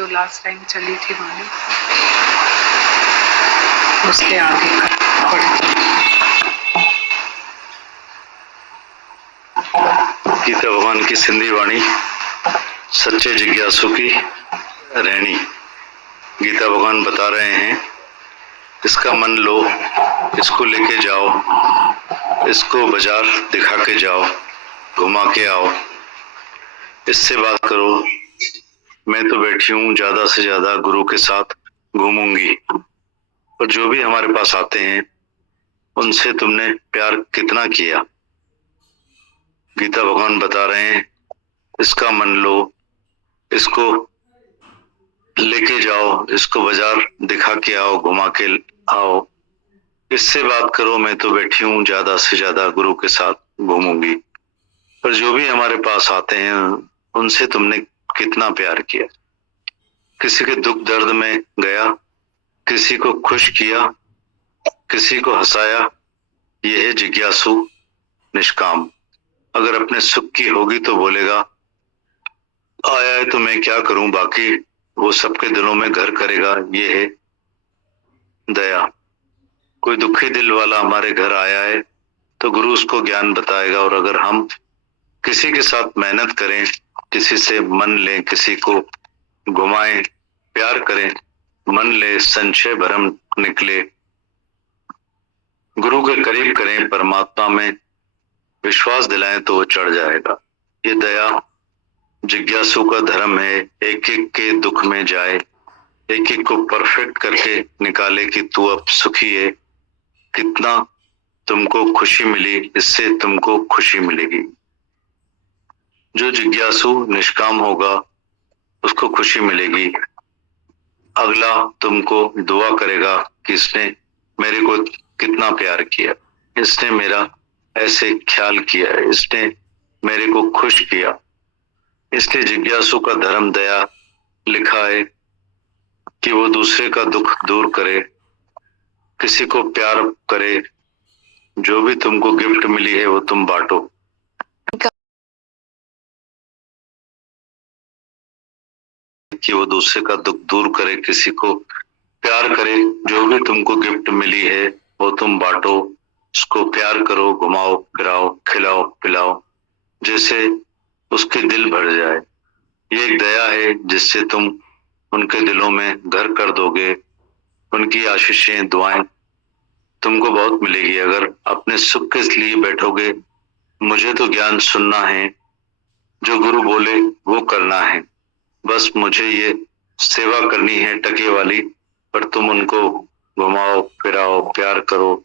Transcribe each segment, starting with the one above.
जो last time चली थी वाणी, उसके आगे पढ़े। गीता भगवान की सिंधी वाणी सच्चे जिज्ञासु की रहनी। गीता भगवान बता रहे हैं, इसका मन लो, इसको लेके जाओ, इसको बाजार दिखा के जाओ, घुमा के आओ, इससे बात करो। मैं तो बैठी हूँ, ज्यादा से ज्यादा गुरु के साथ घूमूंगी। और जो भी हमारे पास आते हैं उनसे तुमने प्यार कितना किया। गीता भगवान बता रहे हैं, इसका मन लो, इसको लेके जाओ, इसको बाजार दिखा के आओ, घुमा के आओ, इससे बात करो। मैं तो बैठी हूँ, ज्यादा से ज्यादा गुरु के साथ घूमूंगी। पर जो भी हमारे पास आते हैं उनसे तुमने कितना प्यार किया। किसी के दुख दर्द में गया, किसी को खुश किया, किसी को हंसाया। यह है जिज्ञासु निष्काम। अगर अपने सुख की होगी तो बोलेगा आया है तो मैं क्या करूं, बाकी वो सबके दिलों में घर करेगा। ये है दया। कोई दुखी दिल वाला हमारे घर आया है तो गुरु उसको ज्ञान बताएगा। और अगर हम किसी के साथ मेहनत करें, किसी से मन लें, किसी को घुमाएं, प्यार करें, मन ले, संशय भरम निकले, गुरु के करीब करें, परमात्मा में विश्वास दिलाएं तो वो चढ़ जाएगा। ये दया जिज्ञासु का धर्म है। एक एक के दुख में जाए, एक एक को परफेक्ट करके निकाले कि तू अब सुखी है, कितना तुमको खुशी मिली, इससे तुमको खुशी मिलेगी। जो जिज्ञासु निष्काम होगा उसको खुशी मिलेगी। अगला तुमको दुआ करेगा कि इसने मेरे को कितना प्यार किया, इसने मेरा ऐसे ख्याल किया, इसने मेरे को खुश किया। इसलिए जिज्ञासु का धर्म दया लिखा है कि वो दूसरे का दुख दूर करे, किसी को प्यार करे। जो भी तुमको गिफ्ट मिली है वो तुम बांटो। कि वो दूसरे का दुख दूर करे, किसी को प्यार करे। जो भी तुमको गिफ्ट मिली है वो तुम बांटो, उसको प्यार करो, घुमाओ फिराओ, खिलाओ पिलाओ, जैसे उसके दिल भर जाए। ये एक दया है जिससे तुम उनके दिलों में घर कर दोगे। उनकी आशीषें दुआएं तुमको बहुत मिलेगी। अगर अपने सुख के लिए बैठोगे, मुझे तो ज्ञान सुनना है, जो गुरु बोले वो करना है, बस मुझे ये सेवा करनी है टके वाली, पर तुम उनको घुमाओ फिराओ, प्यार करो,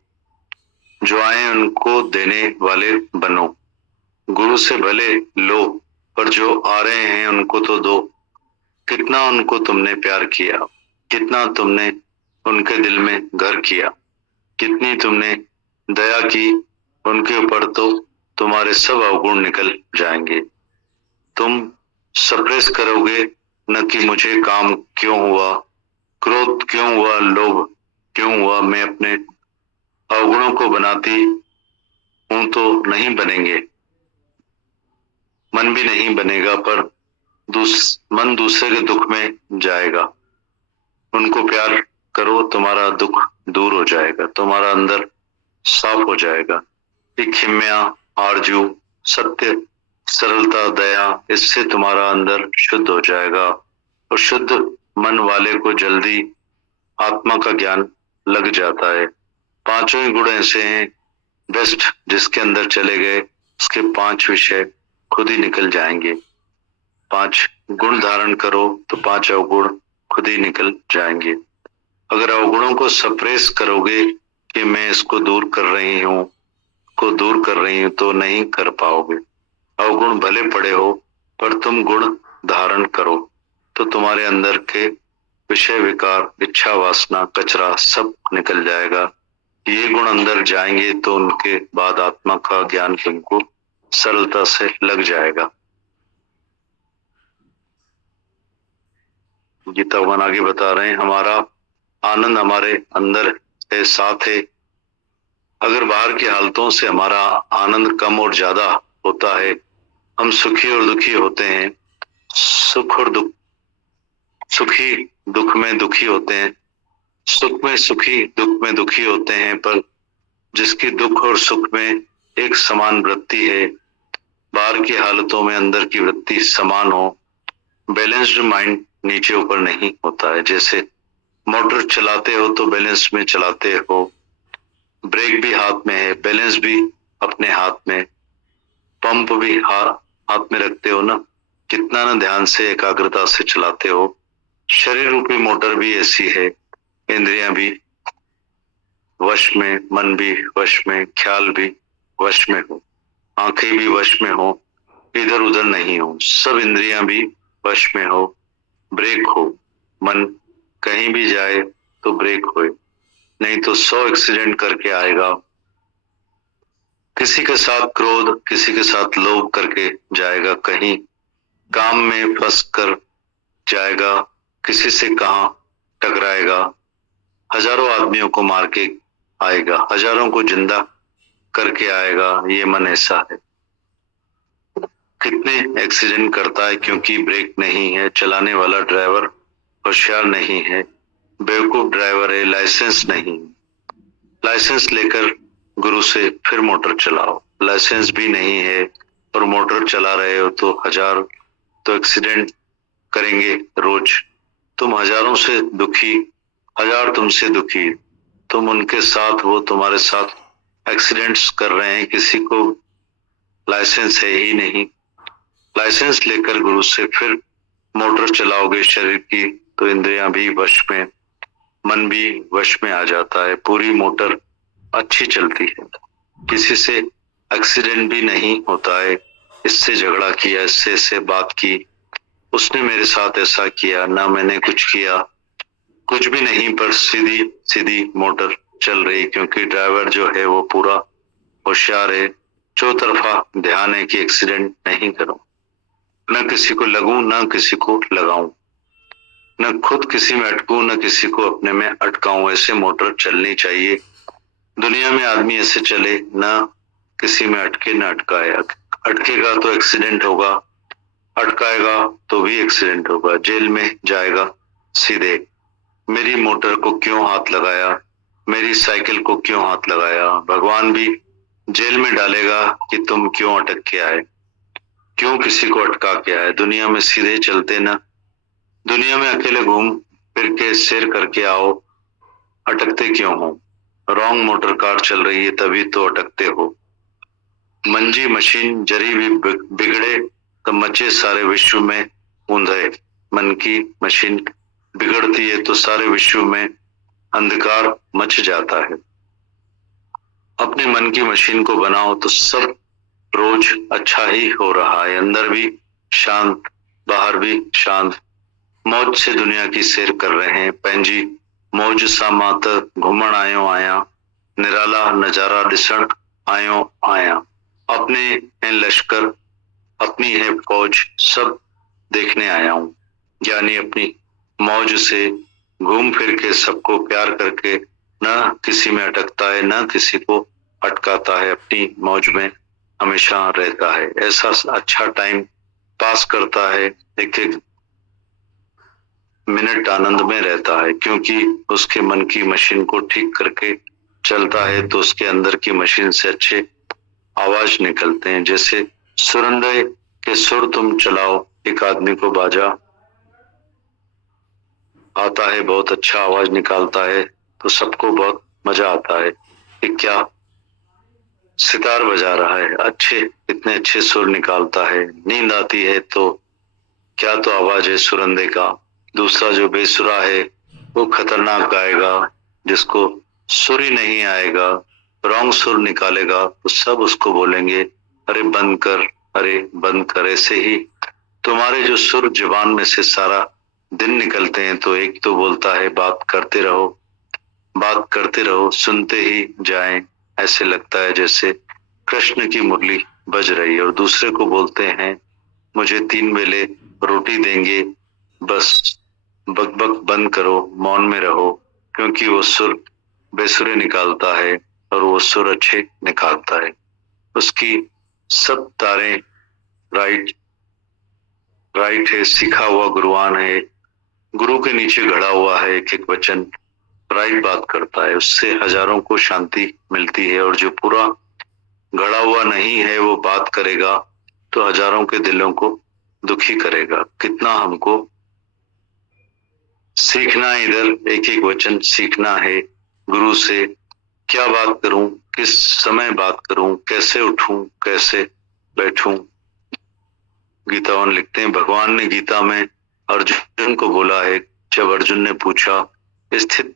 जो आए उनको देने वाले बनो। गुरु से भले लो, पर जो आ रहे हैं उनको तो दो। कितना उनको तुमने प्यार किया, कितना तुमने उनके दिल में घर किया, कितनी तुमने दया की उनके ऊपर, तो तुम्हारे सब अवगुण निकल जाएंगे। तुम सप्रेस करोगे न कि मुझे काम क्यों हुआ, क्रोध क्यों हुआ, लोभ क्यों हुआ, मैं अपने अवगुणों को बनाती हूं तो नहीं बनेंगे, मन भी नहीं बनेगा, पर मन दूसरे के दुख में जाएगा। उनको प्यार करो, तुम्हारा दुख दूर हो जाएगा, तुम्हारा अंदर साफ हो जाएगा। क्षम्या, आरजू, सत्य, सरलता, दया, इससे तुम्हारा अंदर शुद्ध हो जाएगा। और शुद्ध मन वाले को जल्दी आत्मा का ज्ञान लग जाता है। पांचों ही गुण ऐसे हैं बेस्ट, जिसके अंदर चले गए उसके 5 विषय खुद ही निकल जाएंगे। 5 गुण धारण करो तो 5 अवगुण खुद ही निकल जाएंगे। अगर अवगुणों को सप्रेस करोगे कि मैं इसको दूर कर रही हूँ, को दूर कर रही हूँ, तो नहीं कर पाओगे। अवगुण भले पड़े हो, पर तुम गुण धारण करो तो तुम्हारे अंदर के विषय विकार, इच्छा वासना, कचरा सब निकल जाएगा। ये गुण अंदर जाएंगे तो उनके बाद आत्मा का ज्ञान तुमको सरलता से लग जाएगा। गीता भगवान आगे बता रहे हैं, हमारा आनंद हमारे अंदर है, साथ है। अगर बाहर की हालतों से हमारा आनंद कम और ज्यादा होता है, हम सुखी और दुखी होते हैं। सुख और दुख सुखी दुख में दुखी होते हैं, सुख में सुखी दुख में दुखी होते हैं, पर जिसकी दुख और सुख में एक समान वृत्ति है, बाहर की हालतों में अंदर की वृत्ति समान हो, बैलेंस्ड माइंड नीचे ऊपर नहीं होता है। जैसे मोटर चलाते हो तो बैलेंस में चलाते हो, ब्रेक भी हाथ में है, बैलेंस भी अपने हाथ में, पंप भी हाथ में रखते हो ना, कितना ना ध्यान से एकाग्रता से चलाते हो। शरीर रूपी मोटर भी ऐसी है, इंद्रियां भी वश में, मन भी वश में, ख्याल भी वश में हो, आंखें भी वश में हो, इधर उधर नहीं हो, सब इंद्रियां भी वश में हो, ब्रेक हो, मन कहीं भी जाए तो ब्रेक होए, नहीं तो 100 एक्सीडेंट करके आएगा। किसी के साथ क्रोध, किसी के साथ लोभ करके जाएगा, कहीं काम में फंस कर जाएगा, किसी से कहां टकराएगा, हजारों आदमियों को मार के आएगा, हजारों को जिंदा करके आएगा। ये मन ऐसा है। कितने एक्सीडेंट करता है क्योंकि ब्रेक नहीं है, चलाने वाला ड्राइवर होशियार नहीं है, बेवकूफ ड्राइवर है, लाइसेंस नहीं। लाइसेंस लेकर गुरु से फिर मोटर चलाओ, लाइसेंस भी नहीं है और मोटर चला रहे हो तो हजार तो एक्सीडेंट करेंगे रोज। तुम हजारों से दुखी, हजार तुमसे दुखी, तुम उनके साथ, वो तुम्हारे साथ एक्सीडेंट्स कर रहे हैं, किसी को लाइसेंस है ही नहीं। लाइसेंस लेकर गुरु से फिर मोटर चलाओगे शरीर की तो इंद्रियां भी वश में, मन भी वश में आ जाता है, पूरी मोटर अच्छी चलती है, किसी से एक्सीडेंट भी नहीं होता है। इससे झगड़ा किया, इससे बात की, उसने मेरे साथ ऐसा किया, ना मैंने कुछ किया, कुछ भी नहीं, पर सीधी सीधी मोटर चल रही, क्योंकि ड्राइवर जो है वो पूरा होशियार है, चौतरफा ध्यान है कि एक्सीडेंट नहीं करूं, न किसी को लगूं न किसी को लगाऊं, न खुद किसी में अटकूं न किसी को अपने में अटकाऊं। ऐसे मोटर चलनी चाहिए। दुनिया में आदमी ऐसे चले, न किसी में अटके न अटकाए। अटकेगा तो एक्सीडेंट होगा, अटकाएगा तो भी एक्सीडेंट होगा, जेल में जाएगा सीधे। मेरी मोटर को क्यों हाथ लगाया, मेरी साइकिल को क्यों हाथ लगाया, भगवान भी जेल में डालेगा कि तुम क्यों अटक के आए, क्यों किसी को अटका के आए। दुनिया में सीधे चलते ना, दुनिया में अकेले घूम फिर के सैर करके आओ, अटकते क्यों हो। रॉन्ग मोटर कार चल रही है तभी तो अटकते हो। मंजी मशीन जरी भी बिगड़े तो मचे सारे विश्व में ऊंधे। मन की मशीन बिगड़ती है तो सारे विश्व में अंधकार मच जाता है। अपने मन की मशीन को बनाओ तो सब रोज अच्छा ही हो रहा है, अंदर भी शांत, बाहर भी शांत, मौज से दुनिया की सैर कर रहे हैं। पंहिंजी मौज सा मात घुमण आयो आया, निराला नजारा दिसण आयो आया। अपने हैं लश्कर, अपनी है फौज, सब देखने आया हूं। यानी अपनी मौज से घूम फिर के सबको प्यार करके न किसी में अटकता है न किसी को अटकाता है, अपनी मौज में हमेशा रहता है। ऐसा अच्छा टाइम पास करता है, एक एक मिनट आनंद में रहता है, क्योंकि उसके मन की मशीन को ठीक करके चलता है तो उसके अंदर की मशीन से अच्छे आवाज निकलते हैं। जैसे सुरंदे के सुर तुम चलाओ, एक आदमी को बाजा आता है, बहुत अच्छा आवाज निकालता है तो सबको बहुत मजा आता है कि क्या सितार बजा रहा है, अच्छे इतने अच्छे सुर निकालता है। नींद आती है तो क्या तो आवाज है सुरंदे का। दूसरा जो बेसुरा है वो खतरनाक गाएगा, जिसको सुर ही नहीं आएगा, रॉन्ग सुर निकालेगा तो सब उसको बोलेंगे अरे बंद कर, अरे बंद कर। ऐसे ही तुम्हारे जो सुर जुबान में से सारा दिन निकलते हैं तो एक तो बोलता है बात करते रहो, बात करते रहो, सुनते ही जाएं, ऐसे लगता है जैसे कृष्ण की मुरली बज रही है। और दूसरे को बोलते हैं मुझे 3 वेले रोटी देंगे, बस बकबक बंद करो, मौन में रहो, क्योंकि वो सुर बेसुरे निकालता है और वो सुर अच्छे निकालता है। उसकी सब तारें राइट है, सीखा हुआ गुरुआन है, गुरु के नीचे गड़ा हुआ है एक एक वचन राइट बात करता है, उससे हजारों को शांति मिलती है। और जो पूरा गड़ा हुआ नहीं है वो बात करेगा तो हजारों के दिलों को दुखी करेगा। कितना हमको सीखना है, इधर एक एक वचन सीखना है गुरु से। क्या बात करूं, किस समय बात करूं, कैसे उठूं, कैसे बैठूं। गीतावन लिखते हैं, भगवान ने गीता में अर्जुन को बोला है, जब अर्जुन ने पूछा स्थित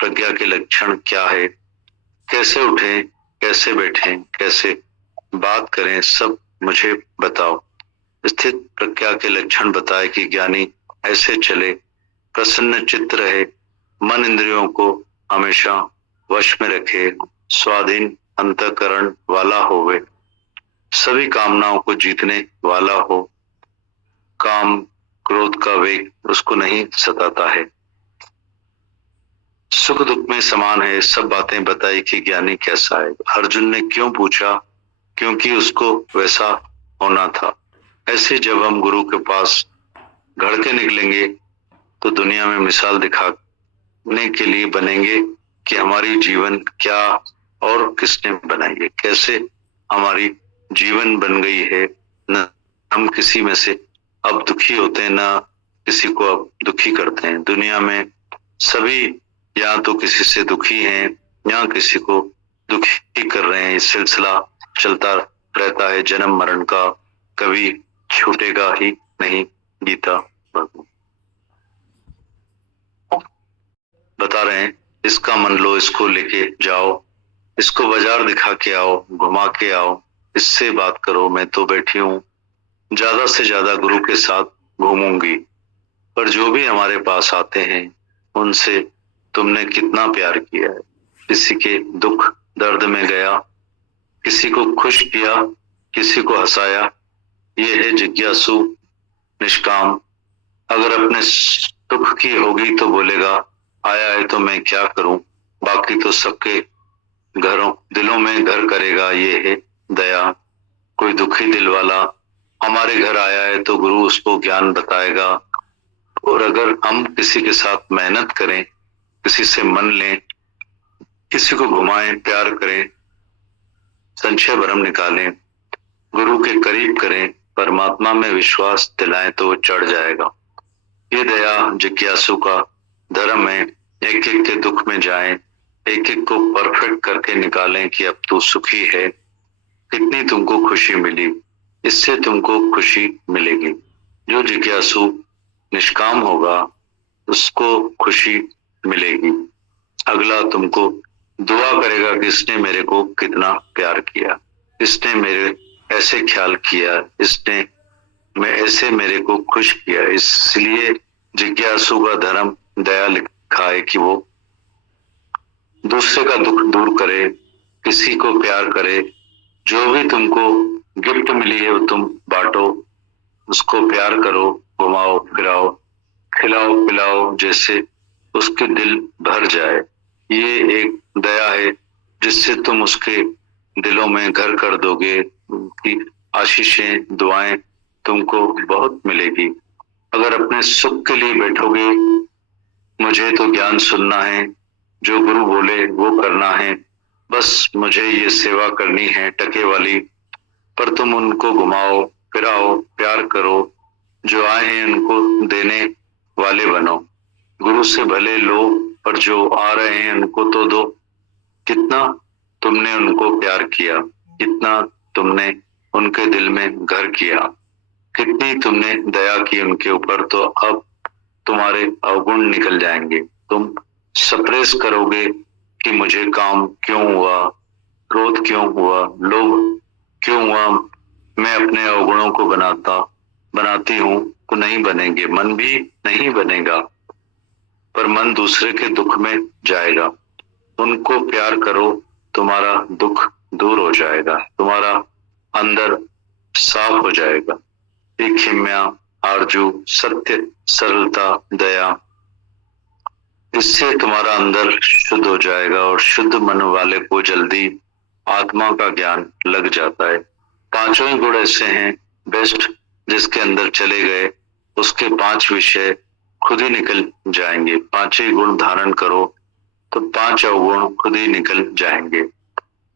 प्रज्ञा के लक्षण क्या है, कैसे उठें, कैसे बैठें, कैसे बात करें, सब मुझे बताओ। स्थित प्रज्ञा के लक्षण बताए कि ज्ञानी ऐसे चले, प्रसन्न चित्त रहे, मन इंद्रियों को हमेशा वश में रखे, स्वाधीन अंतःकरण वाला होवे, सभी कामनाओं को जीतने वाला हो, काम क्रोध का वेग उसको नहीं सताता है, सुख दुख में समान है। सब बातें बताई कि ज्ञानी कैसा है। अर्जुन ने क्यों पूछा, क्योंकि उसको वैसा होना था। ऐसे जब हम गुरु के पास घड़ के निकलेंगे तो दुनिया में मिसाल दिखाने के लिए बनेंगे कि हमारी जीवन क्या और किसने बनाई है, कैसे हमारी जीवन बन गई है। न हम किसी में से अब दुखी होते हैं, न किसी को अब दुखी करते हैं। दुनिया में सभी या तो किसी से दुखी हैं या किसी को दुखी कर रहे हैं। ये सिलसिला चलता रहता है जन्म मरण का, कभी छूटेगा ही नहीं। गीता भगवान बता रहे हैं, इसका मन लो, इसको लेके जाओ, इसको बाजार दिखा के आओ, घुमा के आओ, इससे बात करो। मैं तो बैठी हूँ, ज्यादा से ज्यादा गुरु के साथ घूमूंगी, पर जो भी हमारे पास आते हैं उनसे तुमने कितना प्यार किया है। किसी के दुख दर्द में गया, किसी को खुश किया, किसी को हंसाया। ये है जिज्ञासु निष्काम। अगर अपने सुख की होगी तो बोलेगा आया है तो मैं क्या करूं, बाकी तो सबके घरों दिलों में घर करेगा। ये है दया। कोई दुखी दिल वाला हमारे घर आया है तो गुरु उसको ज्ञान बताएगा। और अगर हम किसी के साथ मेहनत करें, किसी से मन लें, किसी को घुमाएं, प्यार करें, संशय भरम निकालें, गुरु के करीब करें, परमात्मा में विश्वास दिलाएं तो वो चढ़ जाएगा। ये दया जिज्ञासु का धर्म है। एक एक के दुख में जाएं, एक एक को परफेक्ट करके निकालें कि अब तू सुखी है, कितनी तुमको खुशी मिली, इससे तुमको खुशी मिलेगी। जो जिज्ञासु निष्काम होगा उसको खुशी मिलेगी। अगला तुमको दुआ करेगा कि इसने मेरे को कितना प्यार किया, इसने मेरे ऐसे ख्याल किया, इसने मैं ऐसे मेरे को खुश किया। इसलिए जिज्ञासु का धर्म दया लिखा है कि वो दूसरे का दुख दूर करे, किसी को प्यार करे। जो भी तुमको गिफ्ट मिली है वो तुम बांटो, उसको प्यार करो, घुमाओ फिराओ, खिलाओ पिलाओ, जैसे उसके दिल भर जाए। ये एक दया है जिससे तुम उसके दिलों में घर कर दोगे। उनकी आशीषें दुआएं तुमको बहुत मिलेगी। अगर अपने सुख के लिए बैठोगे, मुझे तो ज्ञान सुनना है, जो गुरु बोले वो करना है, बस मुझे ये सेवा करनी है टके वाली, पर तुम उनको घुमाओ फिराओ, प्यार करो, जो आए हैं उनको देने वाले बनो। गुरु से भले लो, पर जो आ रहे हैं उनको तो दो। कितना तुमने उनको प्यार किया, कितना तुमने उनके दिल में घर किया, कितनी तुमने दया की उनके ऊपर, तो अब तुम्हारे अवगुण निकल जाएंगे। तुम सप्रेस करोगे कि मुझे काम क्यों हुआ, क्रोध क्यों हुआ, लोभ क्यों हुआ, मैं अपने अवगुणों को बनाती हूँ, तो नहीं बनेंगे। मन भी नहीं बनेगा, पर मन दूसरे के दुख में जाएगा। उनको प्यार करो, तुम्हारा दुख दूर हो जाएगा, तुम्हारा अंदर साफ हो जाएगा। एक हिम्या, आरजू, सत्य, सरलता, दया, इससे तुम्हारा अंदर शुद्ध हो जाएगा। और शुद्ध मन वाले को जल्दी आत्मा का ज्ञान लग जाता है। पांचों ही गुण ऐसे हैं बेस्ट, जिसके अंदर चले गए उसके 5 विषय खुद ही निकल जाएंगे। 5 ही गुण धारण करो तो 5 अवगुण खुद ही निकल जाएंगे।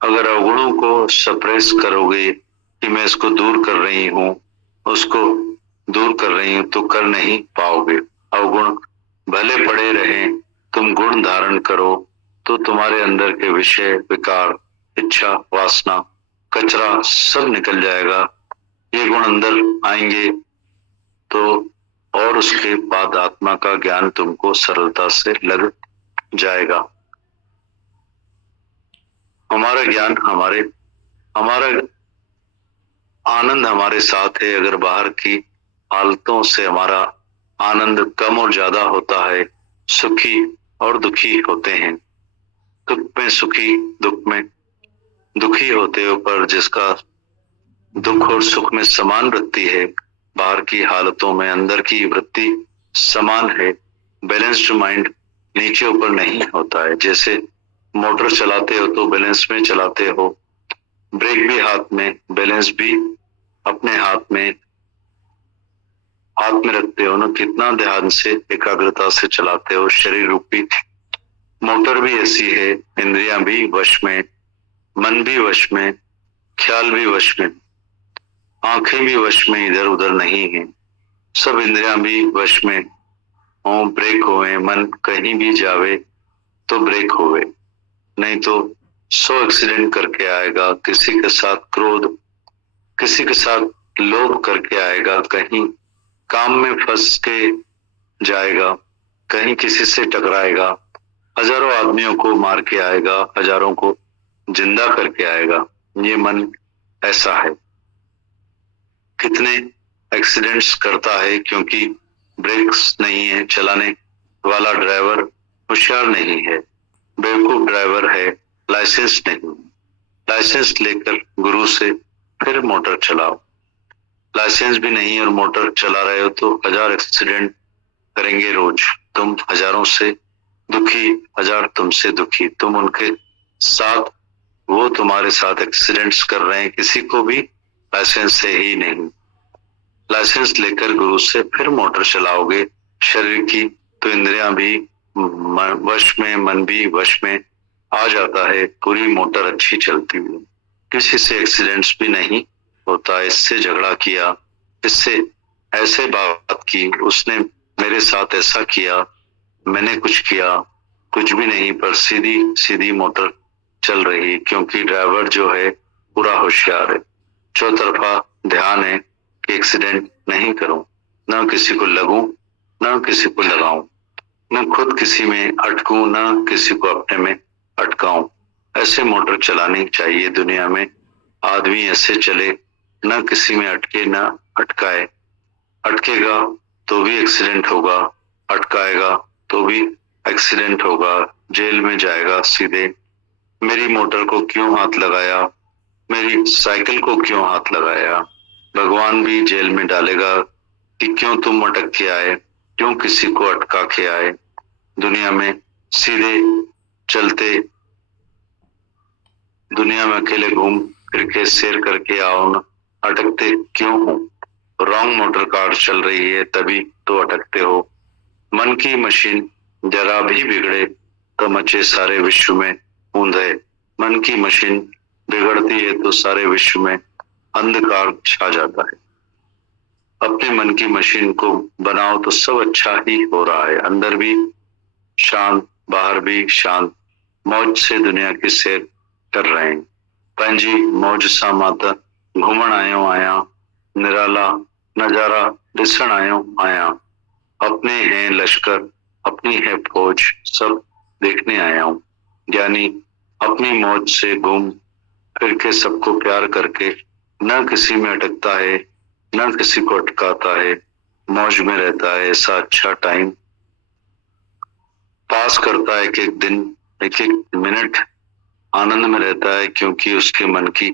अगर अवगुणों को सप्रेस करोगे कि मैं इसको दूर कर रही हूँ, उसको दूर कर रही हूँ, तो कर नहीं पाओगे। अवगुण भले पड़े रहें, तुम गुण धारण करो तो तुम्हारे अंदर के विषय, विकार, इच्छा, वासना, कचरा सब निकल जाएगा। ये गुण अंदर आएंगे तो और उसके बाद आत्मा का ज्ञान तुमको सरलता से लग जाएगा। हमारा ज्ञान, हमारा आनंद हमारे साथ है। अगर बाहर की हालतों से हमारा आनंद कम और ज्यादा होता है, सुखी और दुखी होते हैं। दुख में सुखी, दुख में दुखी होते हो, पर जिसका दुख और सुख में समान वृत्ति है, बाहर की हालतों में अंदर की वृत्ति समान है। बैलेंस्ड माइंड नीचे ऊपर नहीं होता है। जैसे मोटर चलाते हो तो बैलेंस में चलाते हो, ब्रेक भी हाथ में, बैलेंस भी अपने हाथ में रखते हो ना। कितना ध्यान से, एकाग्रता से चलाते हो। शरीर रूपी मोटर भी ऐसी है, इंद्रियां भी वश में, मन भी वश में, ख्याल भी वश में, आंखें भी वश में, इधर उधर नहीं है। सब इंद्रियां भी वश में हो, ब्रेक होए, मन कहीं भी जावे तो ब्रेक होवे, नहीं तो 100 एक्सीडेंट करके आएगा। किसी के साथ क्रोध, किसी के साथ लोभ करके आएगा, कहीं काम में फंस के जाएगा, कहीं किसी से टकराएगा, हजारों आदमियों को मार के आएगा, हजारों को जिंदा करके आएगा। ये मन ऐसा है। कितने एक्सीडेंट्स करता है क्योंकि ब्रेक्स नहीं है, चलाने वाला ड्राइवर होशियार नहीं है, बेवकूफ ड्राइवर है, लाइसेंस नहीं। लाइसेंस लेकर गुरु से फिर मोटर चलाओ। लाइसेंस भी नहीं और मोटर चला रहे हो तो 1000 एक्सीडेंट करेंगे रोज। तुम हजारों से दुखी, हजार तुमसे दुखी, तुम उनके साथ, वो तुम्हारे साथ एक्सीडेंट्स कर रहे हैं। किसी को भी लाइसेंस से ही नहीं। लाइसेंस लेकर गुरु से फिर मोटर चलाओगे शरीर की तो इंद्रियां भी वश में, मन भी वश में आ जाता है। पूरी मोटर अच्छी चलती है, किसी से एक्सीडेंट्स भी नहीं होता। इससे झगड़ा किया, इससे ऐसे बात की, उसने मेरे साथ ऐसा किया, मैंने कुछ किया, कुछ भी नहीं, पर सीधी सीधी मोटर चल रही, क्योंकि ड्राइवर जो है पूरा होशियार है। चौतरफा ध्यान है कि एक्सीडेंट नहीं करूं, ना किसी को लगूं, ना किसी को लगाऊं, न खुद किसी में अटकूं, ना किसी को अपने में अटकाऊं। ऐसे मोटर चलानी चाहिए दुनिया में। आदमी ऐसे चले, ना किसी में अटके, ना अटकाए। अटकेगा तो भी एक्सीडेंट होगा, अटकाएगा तो भी एक्सीडेंट होगा, जेल में जाएगा सीधे। मेरी मोटर को क्यों हाथ लगाया, मेरी साइकिल को क्यों हाथ लगाया, भगवान भी जेल में डालेगा कि क्यों तुम अटक के आए, क्यों किसी को अटका के आए। दुनिया में सीधे चलते, दुनिया में अकेले घूम फिर के सैर करके आओ ना, अटकते क्यों हो? रॉन्ग मोटर कार चल रही है तभी तो अटकते हो। मन की मशीन जरा भी बिगड़े तो मचे सारे विश्व में ऊंधे। मन की मशीन बिगड़ती है तो सारे विश्व में अंधकार छा जाता है। अपने मन की मशीन को बनाओ तो सब अच्छा ही हो रहा है। अंदर भी शांत, बाहर भी शांत, मौज से दुनिया की सैर कर रहे हैं। पंजी मौज सा माता घूमण आयो आया, निराला नजारा दिसण आयो आया। अपने हैं लश्कर, अपनी है फौज, सब देखने आया हूँ। ज्ञानी अपनी मौज से घूम फिर के सबको प्यार करके न किसी में अटकता है, न किसी को अटकाता है, मौज में रहता है। ऐसा अच्छा टाइम पास करता है, एक एक दिन, एक एक मिनट आनंद में रहता है, क्योंकि उसके मन की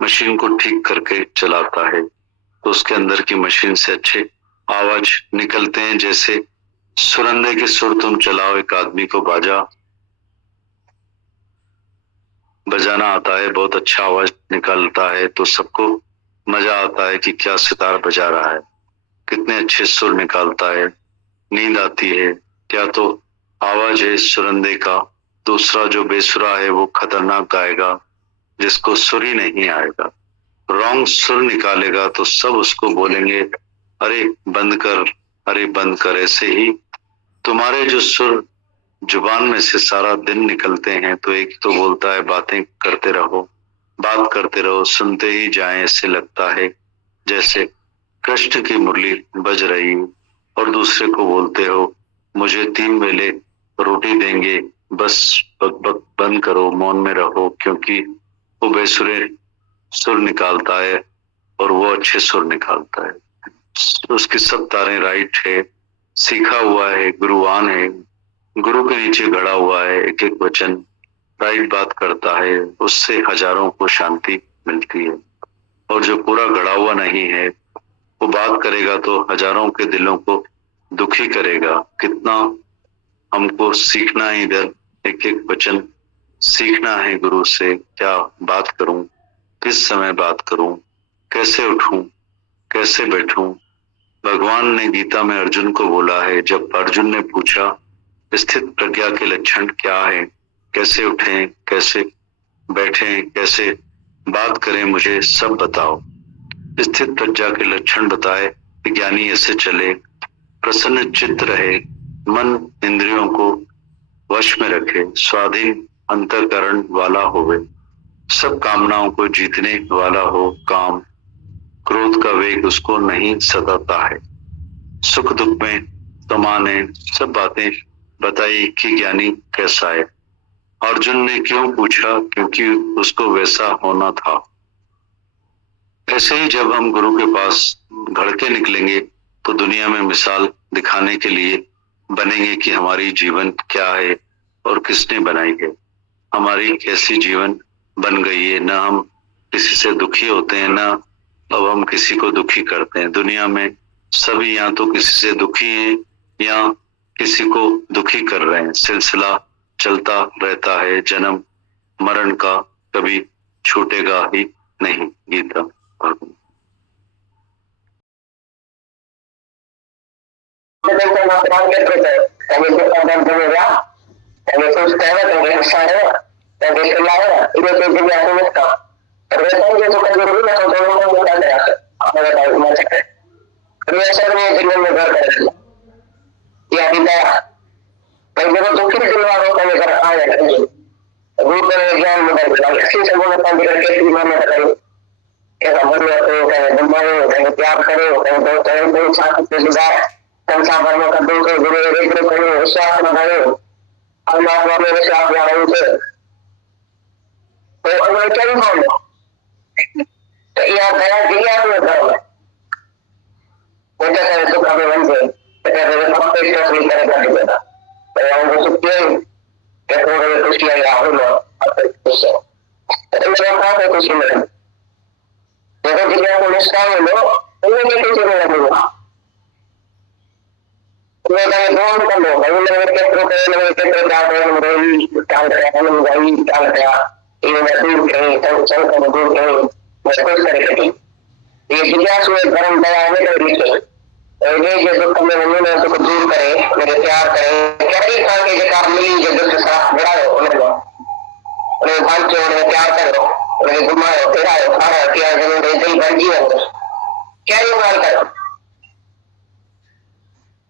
मशीन को ठीक करके चलाता है। तो उसके अंदर की मशीन से अच्छे आवाज निकलते हैं। जैसे सुरंदे के सुर तुम चलाओ, एक आदमी को बाजा बजाना आता है, बहुत अच्छा आवाज निकालता है, तो सबको मजा आता है कि क्या सितार बजा रहा है, कितने अच्छे सुर निकालता है। नींद आती है, क्या तो आवाज है सुरंदे का, दूसरा जो बेसुरा है वो खतरनाक गाएगा जिसको सुर ही नहीं आएगा। रॉन्ग सुर निकालेगा तो सब उसको बोलेंगे अरे बंद कर, अरे बंद कर। ऐसे ही तुम्हारे जो सुर जुबान में से सारा दिन निकलते हैं, तो एक तो बोलता है बातें करते रहो, बात करते रहो, सुनते ही जाएं, ऐसे लगता है जैसे कृष्ण की मुरली बज रही, और दूसरे को बोलते हो मुझे 3 वेले रोटी देंगे, बस बक बक बंद करो, मौन में रहो, क्योंकि वो बेसुरे सुर निकालता है और वो अच्छे सुर निकालता है। उसकी सब तारें राइट है, सीखा हुआ है, गुरुवान है, गुरु के नीचे गड़ा हुआ है, एक एक वचन राइट बात करता है, उससे हजारों को शांति मिलती है। और जो पूरा गड़ा हुआ नहीं है वो बात करेगा तो हजारों के दिलों को दुखी करेगा। कितना हमको सीखना है, इधर एक एक वचन सीखना है गुरु से। क्या बात करूं, किस समय बात करूं, कैसे उठूं, कैसे बैठूं। भगवान ने गीता में अर्जुन को बोला है, जब अर्जुन ने पूछा स्थित प्रज्ञा के लक्षण क्या है, कैसे उठें, कैसे बैठें, कैसे बात करें, मुझे सब बताओ। स्थित प्रज्ञा के लक्षण बताए कि ज्ञानी ऐसे चले, प्रसन्न चित्त रहे, मन इंद्रियों को वश में रखे, स्वाधीन अंतःकरण वाला होवे, सब कामनाओं को जीतने वाला हो, काम क्रोध का वेग उसको नहीं सताता है, सुख दुख में समान है। सब बातें बताई कि ज्ञानी कैसा है। अर्जुन ने क्यों पूछा, क्योंकि उसको वैसा होना था। ऐसे ही जब हम गुरु के पास घड़ के निकलेंगे तो दुनिया में मिसाल दिखाने के लिए बनेंगे कि हमारी जीवन क्या है और किसने बनाई है, हमारी कैसी जीवन बन गई है। ना हम किसी से दुखी होते हैं, ना अब हम किसी को दुखी करते हैं। दुनिया में सभी या तो किसी से दुखी हैं या किसी को दुखी कर रहे हैं। सिलसिला चलता रहता है, जन्म मरण का कभी छूटेगा ही नहीं। गीता भगवान। प्यार करो, संसार भर कर दो, गुरु करो, विश्वास लगाओ, परमात्मा में विश्वास लगाओ तो अगर क्या बोलो तो यह दया दिया तो करो बेटा करे सुख में बन गए बेटा करे सब पे स्ट्रेस नहीं करे कर देता तो हम सुख के देखो रे खुशी है आप लोग खुश है तो मेरा काम है खुशी में देखो जितना को निष्ठा में लो उन्हें कैसे चलेगा बोलूंगा मैं फोन कर लो भाई मैंने कैसे दूर कहीं चल कर दूर कहीं मैं कुछ करेगी ये जिज्ञासु एक धर्म दया है तो लिखे ये जो दुख में उन्होंने दुख दूर करे मेरे प्यार करे क्या ही कहा कि जगह मिली जो दुख साथ बढ़ाओ उन्हें बांचो उन्हें प्यार करो उन्हें घुमाओ फिराओ खाओ क्या जरूर दिल भर जीवन क्या ही मार करो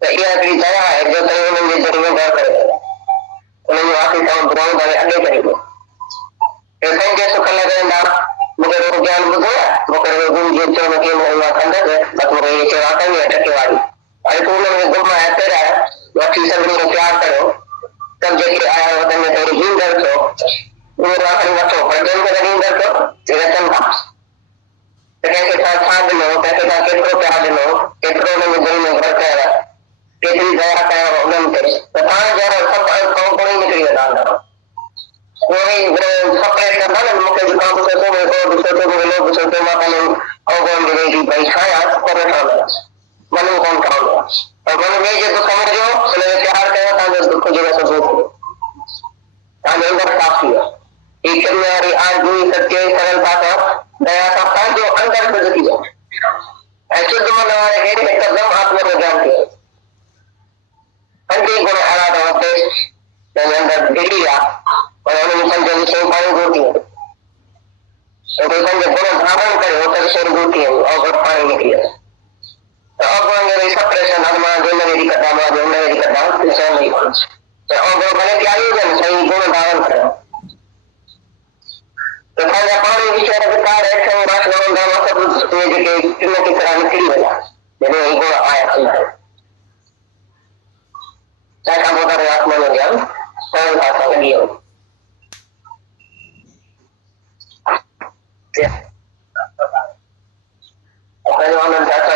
तो यह अपनी दया है जो कहीं उन्हें जरूर डर करेगा उन्हें आखिर काम बुराई वाले आगे करेंगे ऐसे जैसे कर लगेगा मुझे रोग ज्ञान बुझे मुझे रोग जीतों में केवल हुआ कंधे है बस मुझे ये सेवा करनी है टकेवारी अरे तुम लोग गुम है तेरा वक्ती सब लोग प्यार करो तब जैसे आया होता है तेरी हीन दर्द हो वो राखी बच्चों पर दिन का हीन दर्द हो तेरा चंदा कैसे साथ लो कैसे का केतरो प्यार लो केतरो में दिल में भर कर केतरी दया कर उन्हें करे पता जरा सब कोई निकल जाता कोई सपने का मन मुझे जो काम करते हैं वो दूसरे को लोग सोचते हैं माता ने और कौन मिलेगी भाई खाया करे खाना मन में कौन खाओ और मन में जो समझो सुने प्यार करो ताकि दुख जो है सब ताकि अंदर साफ किया एक मेरी आज भी सत्य सरलता का दया का फल जो अंदर से दिखी जाए ऐसे तो मन हमारे है एकदम आत्म को जानते हैं कई गुण अड़ा होते अंदर गिरी गया और उन्होंने समझो विषय पानी दूती है तो कोई समझे गुण धारण करे होता विषय दूती है और पानी निकली है तो अब मेरे सब प्रेशर हनुमान जो मेरी कथा में जो मेरी कथा विषय नहीं पहुंच तो अब मैंने क्या आयोजन सही गुण धारण करें तो सारा पानी विषय विकार एक्शन राष्ट्र नाम सब ये के चिन्ह की तरह निकली होला मैंने ये गुण आया अंदर चाहे मोटर आत्मा में ज्ञान सरल भाषा लगी हो आनंद जाता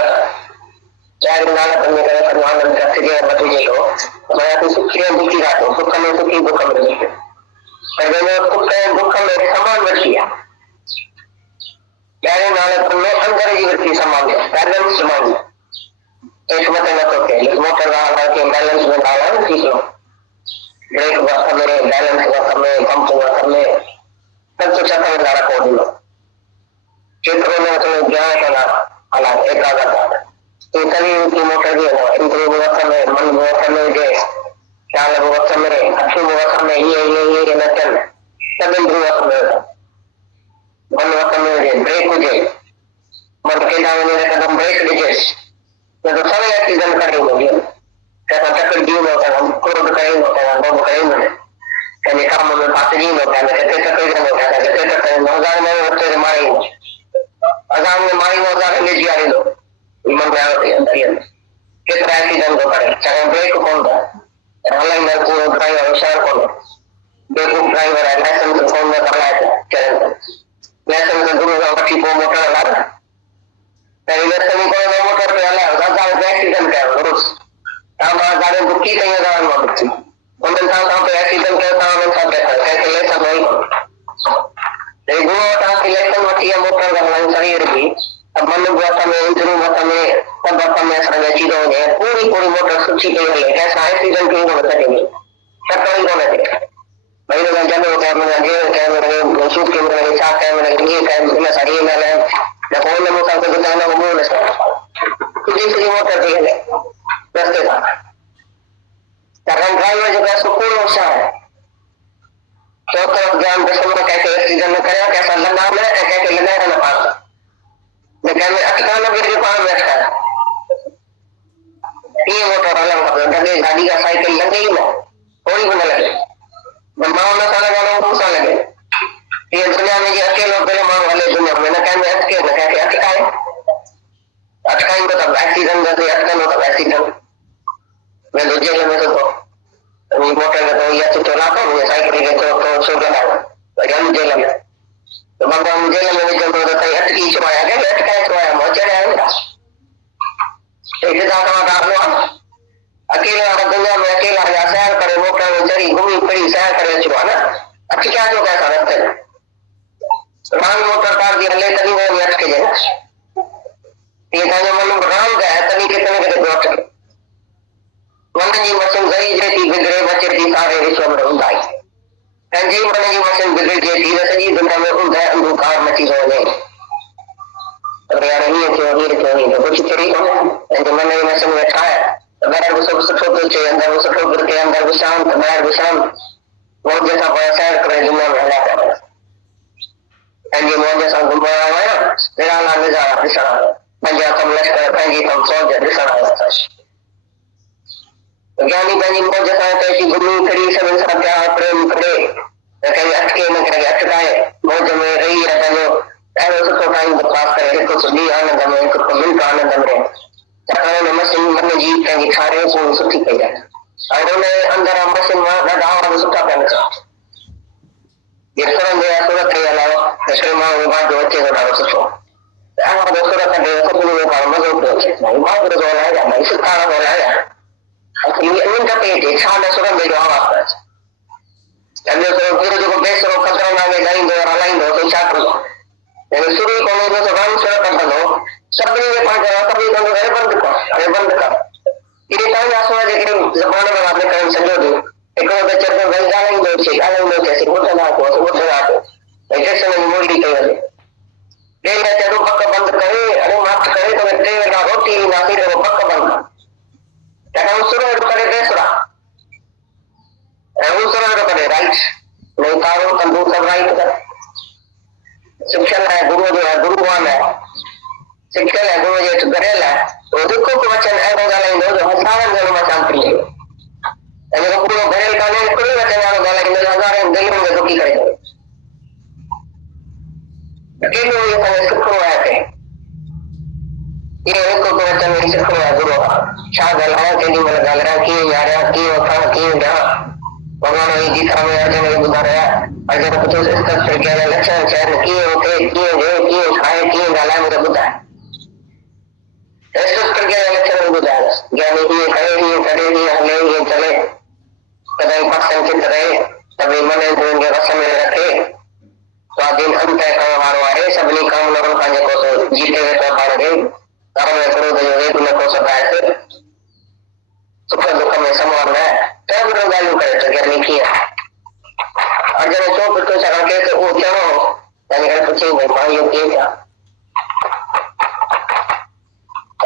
चार नाला करने का आनंद जाते गए बतूजे को मैं तो सुखी दुखी रातो सुख में सुखी दुख में दुखी पर मैंने दुख में समान रखिया चार नाला में अंदर की वृत्ति समान है बैलेंस समान एक मत न तो के मोटर वाला के बैलेंस में डाला ठीक लो ब्रेक वक्त में बैलेंस वक्त में पंप वक्त में सब कुछ अच्छा लगा को दिलो क्षेत्रों में तो ज्ञान का अलग एकाग्रता तो सभी की मोटर भी है इंद्रिय वक्त में मन वक्त में जो ख्याल वक्त में अक्षु वक्त में ये नचन सब इंद्रिय वक्त में मन वक्त में ब्रेक हो जाए मन के दामने कदम ब्रेक दीजिए तो सब एक्सीडेंट करेंगे कैसा चक्कर जीव होता है हम क्रोध करेंगे होता है लोभ करेंगे कहीं काम में बात नहीं होता है कैसे चक्कर होता है कैसे चक्कर नौजार में होते हैं मारेंगे अजाम में मारेंगे नौजार ले जिया लो मन में आते हैं अंदर ही कितना एक्सीडेंट होता है चाहे ब्रेक कौन था ऑनलाइन में पूरा ड्राइवर होशियार कौन बेवकूफ ड्राइवर है लाइसेंस कौन में करना है चरण लाइसेंस से दूर जाओ की को मोटर लगा इलेक्शन को मोटर पे वाला ज्यादा एक्सीडेंट है रोज काम गाड़ी दुखी कहीं ना कहीं होती उन इंसान पे एक्सीडेंट करता है उन सब रहता है कैसे ले सब नहीं एक गुण का इलेक्शन होती है मोटर का शरीर की अब मन बुआता में इंद्रियों बुआता में सब बात में सारे चीजों में पूरी पूरी मोटर सुची पे है कैसा एक्सीडेंट क्यों हो सकेगी टक्कर ही होने दे भाई लोग जानो कैमरा ये कैमरा शूट कैमरा ये चार कैमरा ये कैमरा सारी में है ना कौन ने मोटर को बताना वो बोल सकता कुछ इसी मोटर पे है रास्ते का कारण ड्राइवर जो है सुकून होता है तो तरफ ज्ञान दशम में कैसे एक्सीडेंट करेगा कैसा लगा में कैसे लगाएगा ना पास लेकिन अटकाना मेरे पास बैठा है ये मोटर अलग मतलब लगे गाड़ी का साइकिल लगे ही ना थोड़ी भी न लगे माँ ना साला गाना दूसरा लगे ये दुनिया में ये अकेले पहले माँ वाले दुनिया में ना कहने अटके ना कहते अटकाए अटकाएंगे तब एक्सीडेंट जैसे अटकन होता है एक्सीडेंट मैं दूसरे में तो मोटर में तो ये तो लाता हूँ साइकिल के तो सो गया तो जम जेल में तो बंदा जेल में जब तो कहीं अटकी छुआया गया अटकाए छुआया मौजे आएगा एक दाता दाता अकेला दुनिया में अकेला या सैर करे मोटर में चढ़ी घूमी फिरी सैर करे छुआ ना अच्छी क्या जो कैसा रखते हैं राम मोटर कार की ले तनी वो अटके जाए ये जो मन राम गया तनी कितने के अटके मन जी मशीन गई जेती बिगड़े बचे थी सारे विश्व में उंदाई जी मन जी मशीन बिगड़ गई थी सजी दुनिया में उंदा अंधकार मची हो गए अरे यार ये क्यों नहीं तो कुछ तेरी जो मन जी मशीन में था बाहर वो सब सुठो तो चाहिए अंदर वो सुठो करके अंदर वो शांत बाहर वो शांत वो जैसा सैर करे दुनिया में हला कर जी वो जैसा घूम रहा है ना तेरा ना नजारा दिशा पंजा कम लश्कर पंजी कम सोच दिशा है ज्ञानी पंजी वो जैसा कैसी घूमी खड़ी सब इंसान प्यार प्रेम करे कहीं अटके न करे अटकाए मौज में रही है जो ऐसा सुठो टाइम पास करे तो सुधी आनंद में को मिल का आनंद में चक्कर मशीन मन जी कहीं खारे को सुठी कई जाए और ने अंदर मशीन में डावा सुठा पन का ये तरह में सूरत के अलावा दूसरे मां विभाग जो बच्चे को डालो सुठो हम दूसरा का दे सब लोगों का मजा उठो नहीं बात जो है या नहीं सुखा हो रहा है ये उनका पेट है छाने सूरत में जो आवाज है तो फिर जो बेसरो खतरा में लाइन दो लाइन दो तो चाट लो लेकिन शुरू को लोगों से बांध सूरत कर दो सभी के पास जरा सभी को बंद कर ये टाइम आसवा लेकिन जमाने में आपने कहीं समझो दो एक और बच्चे को गंगा नहीं दो से गाने में कैसे उठना को इंजेक्शन में मोड़ी के वाले ले लेते तो पक्का बंद करे अरे माफ करे तो ट्रेन ना रोटी ना फिर वो पक्का बंद क्या हम शुरू करे दूसरा भगवान है सिक्कल है गुरु जी करेला वो दुख को वचन है गालाइंदो जो हजारन जन्म शांति है अगर पूरा भरेल काने कोई वचन वाला गालाइंदो हजारन दिल में दुखी करेगा अकेले ये समय सुख हुआ है ये को वचन में सुख हुआ गुरु शाह गलहा के लिए मतलब गलरा की यारा की वफा की ना भगवान ने गीता में अर्जुन ने बताया अर्जुन को तो इसका प्रज्ञा का लक्षण चयन किए होते किए गए किए खाए किए गाला में बताया ऐसा प्रज्ञा का लक्षण बताया ज्ञानी ही करे ही हले ही चले कदम पर संचित रहे तभी मन इंद्रियों के वश में रखे स्वाधीन अंत है हमारो है सबनी काम लोगों का जो जीते हुए तो पार गए कर्म में करो जो एक न को सकता है सुख दुख में समान है तब लोग गालू करे तो क्या नहीं किया और जब चौक तो सका के तो वो क्या हो यानी कर पूछेंगे भाई ये क्या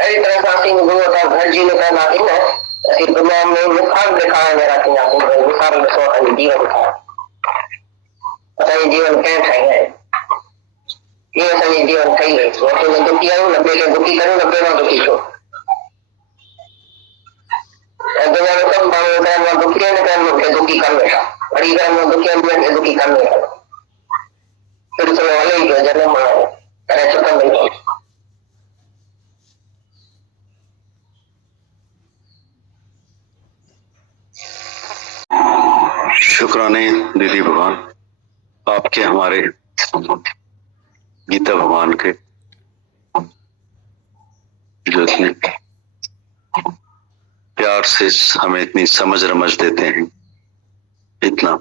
ऐसी तरह से आसी में गुरु का घर जी में करना थी ना ऐसी दुनिया में मुखार दिखाया मेरा कि ना तो मुखार में सो का जीवन था पता नहीं जीवन कैसे है ये सही जीवन सही है वो तो दुखी आऊं नब्बे के दुखी करूं नब्बे में दुखी को दुनिया में कम पानी होता है वहाँ दुखी रहने का मुझे दुखी कर लेगा बड़ी घर में दुखी कर लेगा फिर तो वाले ही जन्म करे चुका नहीं शुक्राने दीदी भगवान आपके हमारे गीता भगवान के जो इतने प्यार से हमें इतनी समझ रमझ देते हैं इतना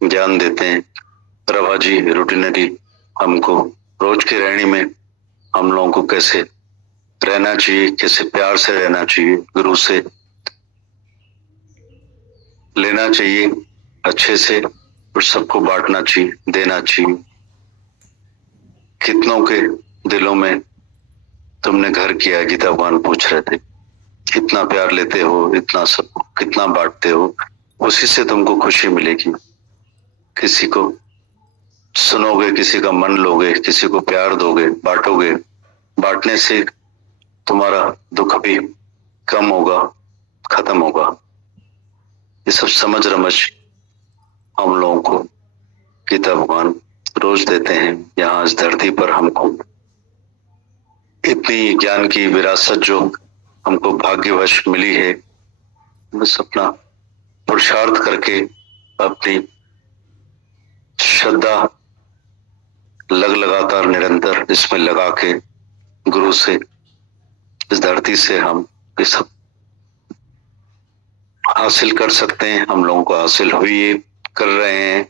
ज्ञान देते हैं। प्रभा जी रूटीनरी हमको रोज की रहनी में हम लोगों को कैसे रहना चाहिए कैसे प्यार से रहना चाहिए गुरु से लेना चाहिए अच्छे से और सबको बांटना चाहिए देना चाहिए। कितनों के दिलों में तुमने घर किया है गीता भगवान पूछ रहे थे कितना प्यार लेते हो इतना सब कितना बांटते हो उसी से तुमको खुशी मिलेगी। किसी को सुनोगे किसी का मन लोगे किसी को प्यार दोगे बांटोगे बांटने से तुम्हारा दुख भी कम होगा खत्म होगा। ये सब समझ रमझ हम लोगों को गीता भगवान रोज देते हैं। यहाँ इस धरती पर हमको इतनी ज्ञान की विरासत जो हमको भाग्यवश मिली है बस अपना पुरुषार्थ करके अपनी श्रद्धा लगातार निरंतर इसमें लगा के गुरु से इस धरती से हम ये सब हासिल कर सकते हैं। हम लोगों को हासिल हुई है कर रहे हैं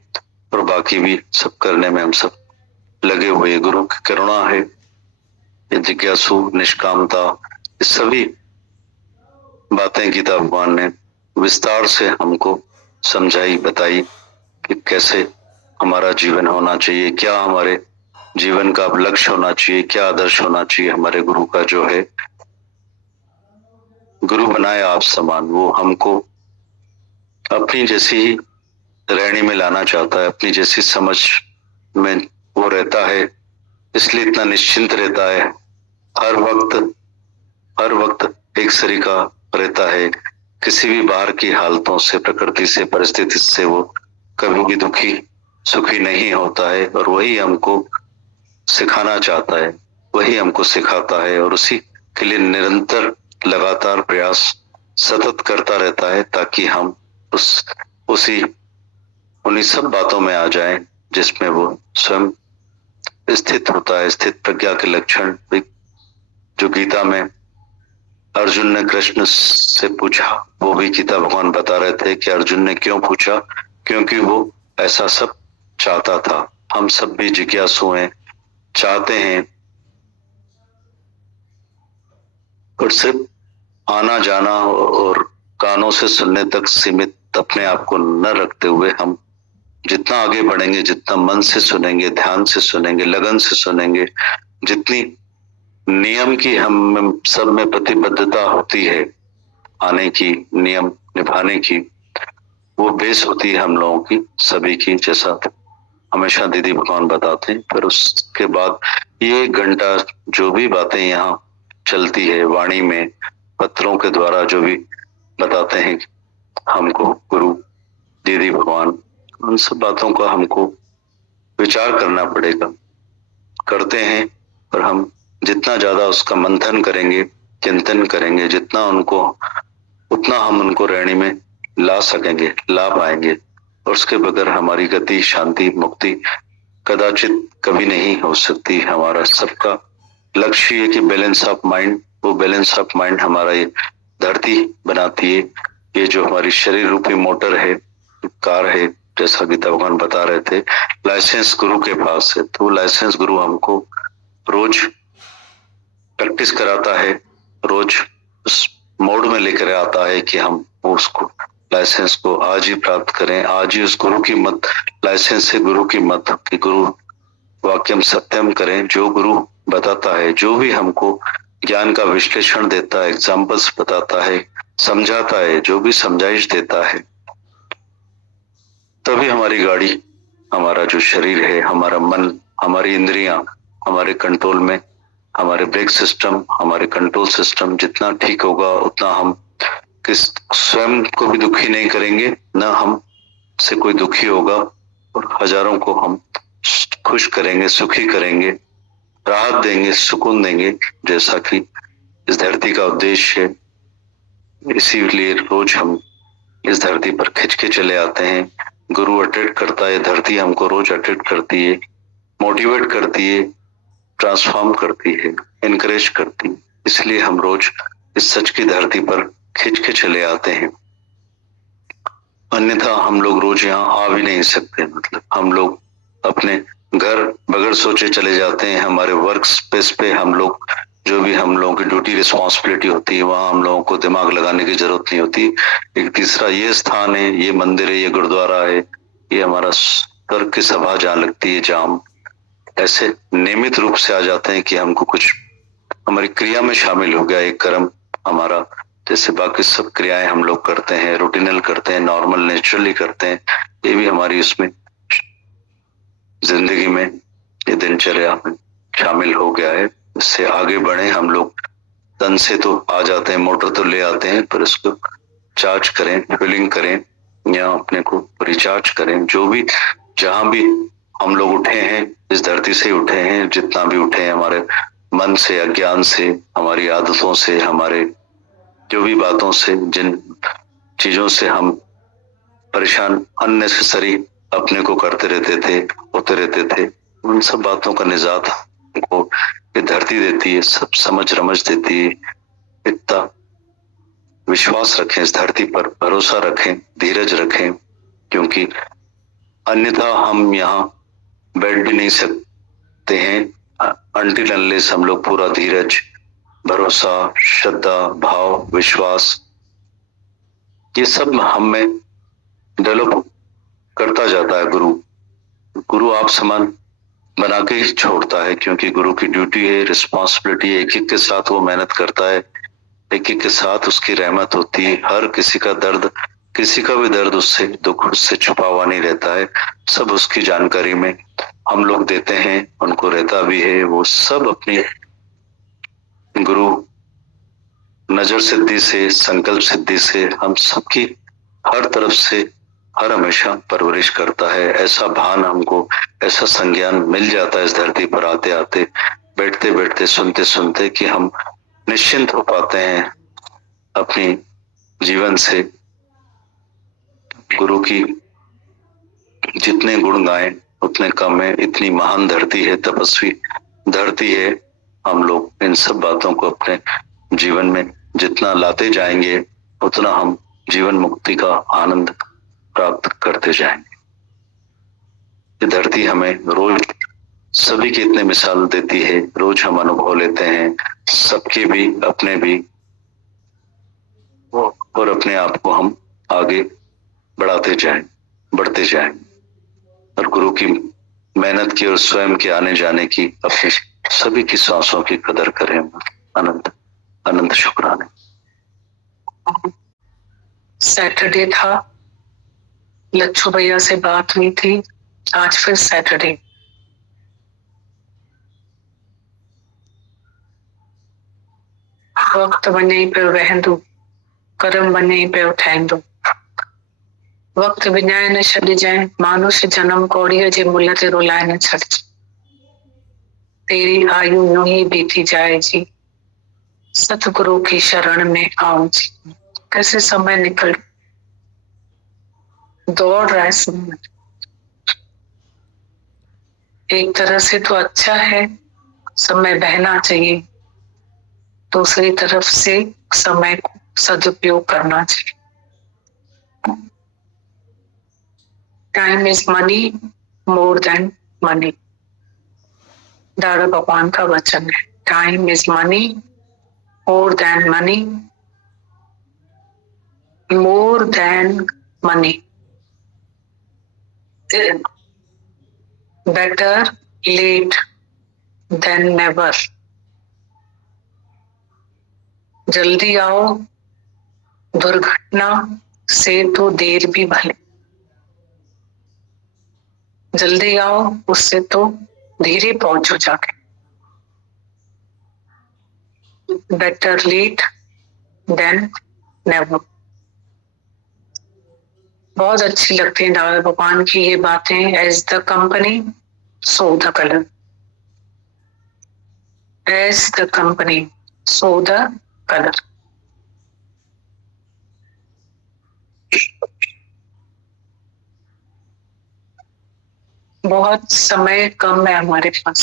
और बाकी भी सब करने में हम सब लगे हुए। गुरु की करुणा है ये जिज्ञासु निष्कामता ये सभी बातें गीता भगवान ने विस्तार से हमको समझाई बताई कि कैसे हमारा जीवन होना चाहिए क्या हमारे जीवन का लक्ष्य होना चाहिए क्या आदर्श होना चाहिए। हमारे गुरु का जो है गुरु बनाए आप समान वो हमको अपनी जैसी ही रहनी में लाना चाहता है अपनी जैसी समझ में वो रहता है इसलिए इतना निश्चिंत रहता है। हर वक्त एक सरीका रहता है किसी भी बाहर की हालतों से प्रकृति से परिस्थिति से वो कभी भी दुखी सुखी नहीं होता है और वही हमको सिखाना चाहता है वही हमको सिखाता है और उसी के लिए निरंतर लगातार प्रयास सतत करता रहता है ताकि हम उसी उन्हीं सब बातों में आ जाएं जिसमें वो स्वयं स्थित होता है। स्थित प्रज्ञा के लक्षण जो गीता में अर्जुन ने कृष्ण से पूछा वो भी गीता भगवान बता रहे थे कि अर्जुन ने क्यों पूछा क्योंकि वो ऐसा सब चाहता था। हम सब भी जिज्ञासु हैं चाहते हैं और सिर्फ आना जाना और कानों से सुनने तक सीमित अपने आप को न रखते हुए हम जितना आगे बढ़ेंगे जितना मन से सुनेंगे ध्यान से सुनेंगे लगन से सुनेंगे जितनी नियम की हम सब में प्रतिबद्धता होती है आने की नियम निभाने की वो बेस होती है हम लोगों की सभी की जैसा हमेशा दीदी भगवान बताते हैं। फिर उसके बाद ये 1 घंटा जो भी बातें यहाँ चलती है वाणी में, पत्रों के द्वारा जो भी बताते हैं हमको गुरु दीदी भगवान, उन सब बातों का हमको विचार करना पड़ेगा। करते हैं, और हम जितना ज्यादा उसका मंथन करेंगे, चिंतन करेंगे, जितना उनको, उतना हम उनको रहणी में ला सकेंगे, ला पाएंगे। और उसके बगैर हमारी गति, शांति, मुक्ति कदाचित कभी नहीं हो सकती। हमारा सबका लक्ष्य है कि बैलेंस ऑफ माइंड, वो बैलेंस ऑफ माइंड हमारा ये धरती बनाती है। ये जो हमारी शरीर रूपी मोटर है, कार है, जैसा गीता भगवान बता रहे थे, लाइसेंस गुरु के पास है। तो लाइसेंस गुरु हमको रोज प्रैक्टिस कराता है, रोज उस मोड में लेकर आता है कि हम उसको लाइसेंस को आज ही प्राप्त करें, आज ही उस गुरु की मत, लाइसेंस से गुरु की मत, कि गुरु वाक्यम सत्यम करें। जो गुरु बताता है, जो भी हमको ज्ञान का विश्लेषण देता है, एग्जाम्पल्स बताता है, समझाता है, जो भी समझाइश देता है, तभी हमारी गाड़ी, हमारा जो शरीर है, हमारा मन, हमारी इंद्रियां हमारे कंट्रोल में, हमारे ब्रेक सिस्टम, हमारे कंट्रोल सिस्टम जितना ठीक होगा, उतना हम किस स्वयं को भी दुखी नहीं करेंगे, ना हम से कोई दुखी होगा, और हजारों को हम खुश करेंगे, सुखी करेंगे, राहत देंगे, सुकून देंगे, जैसा कि इस धरती का उद्देश्य है। इसीलिए रोज हम इस धरती पर खिंच के चले आते हैं। गुरु अटेट करता है, धरती हमको रोज अटेट करती है, मोटिवेट करती है, ट्रांसफॉर्म करती है, इनकरेज करती है। इसलिए हम रोज इस सच की धरती पर खिंच के चले आते हैं। अन्यथा हम लोग रोज यहाँ आ भी नहीं सकते। मतलब हम लोग अपने घर बगैर सोचे चले जाते हैं। हमारे वर्क स्पेस पे हम लोग, जो भी हम लोगों की ड्यूटी रिस्पॉन्सिबिलिटी होती है, वहां हम लोगों को दिमाग लगाने की जरूरत नहीं होती। एक तीसरा ये स्थान है, ये मंदिर है, ये गुरुद्वारा है, ये हमारा स्वर्ग की सभा जहाँ लगती है, जहाँ हम ऐसे नियमित रूप से आ जाते हैं कि हमको कुछ हमारी क्रिया में शामिल हो गया एक कर्म हमारा। जैसे बाकी सब क्रियाएं हम लोग करते हैं, रूटीनल करते हैं, नॉर्मल नेचुरली करते हैं, ये भी हमारी उसमें जिंदगी में, ये दिनचर्या में शामिल हो गया है। इससे आगे बढ़े हम लोग। तन से तो आ जाते हैं, मोटर तो ले आते हैं, पर इसको चार्ज करें, फिलिंग करें, या अपने को रिचार्ज करें। जो भी, जहां भी हम लोग उठे हैं, इस धरती से उठे हैं, जितना भी उठे हैं, हमारे मन से, अज्ञान से, हमारी आदतों से, हमारे जो भी बातों से, जिन चीजों से हम परेशान अननेसेसरी अपने को करते रहते थे, होते रहते थे, उन सब बातों का निजात हमको ये धरती देती है, सब समझ रमझ देती है। इतना विश्वास रखें इस धरती पर, भरोसा रखें, धीरज रखें, क्योंकि अन्यथा हम यहाँ बैठ भी नहीं सकते हैं अनटिल अनलेस हम लोग पूरा धीरज, भरोसा, श्रद्धा, भाव, विश्वास, ये सब हम में डेवलप करता जाता है। गुरु आप समान बना के ही छोड़ता है, क्योंकि गुरु की ड्यूटी है, रिस्पॉन्सिबिलिटी है। एक एक के साथ वो मेहनत करता है, एक एक के साथ उसकी रहमत होती है। हर किसी का दर्द, किसी का भी दर्द उससे, दुख उससे छुपा हुआ नहीं रहता है। सब उसकी जानकारी में हम लोग देते हैं, उनको रहता भी है। वो सब अपनी गुरु नजर सिद्धि से, संकल्प सिद्धि से हम सबकी हर तरफ से हर हमेशा परवरिश करता है। ऐसा भान हमको, ऐसा संज्ञान मिल जाता है इस धरती पर आते आते, बैठते बैठते, सुनते सुनते, कि हम निश्चिंत हो पाते हैं अपनी जीवन से। गुरु की जितने गुण गाएं उतने कम है। इतनी महान धरती है, तपस्वी धरती है। हम लोग इन सब बातों को अपने जीवन में जितना लाते जाएंगे, उतना हम जीवन मुक्ति का आनंद प्राप्त करते जाएंगे। ये धरती हमें रोज सभी की इतने मिसाल देती है, रोज हम अनुभव लेते हैं, सबके भी, अपने भी, और अपने आप को हम आगे बढ़ाते जाएं, बढ़ते जाएं, और गुरु की मेहनत की और स्वयं के आने जाने की, अपनी सभी की सांसों की कदर करें। अनंत अनंत शुक्राने। सैटरडे था, लच्छू भैया से बात हुई थी, आज फिर सैटरडे। वक्त बने पे रहन दो, कर्म बने पे उठाइन दो। वक्त विञाए न छॾ जाए, मानुष जन्म कौड़ीअ जे मुल्ह ते रुलाए न छॾ। तेरी आयु यूं ही बीती जाए जी, सतगुरु की शरण में आओ जी। कैसे समय निकल दौड़ रहा है समय। एक तरह से तो अच्छा है, समय बहना चाहिए, दूसरी तरफ से समय को सदुपयोग करना चाहिए। Time is money more than money, Dada Bhagwan का वचन है। Time is money more than money, more than money. Better late than never. जल्दी आओ दुर्घटना से तो देर भी भले, जल्दी आओ उससे तो धीरे पहुंचो जाके। Better late than never. बहुत अच्छी लगती है दादा भगवान की ये बातें। As the company so the colour, as the company so the colour. बहुत समय कम है हमारे पास,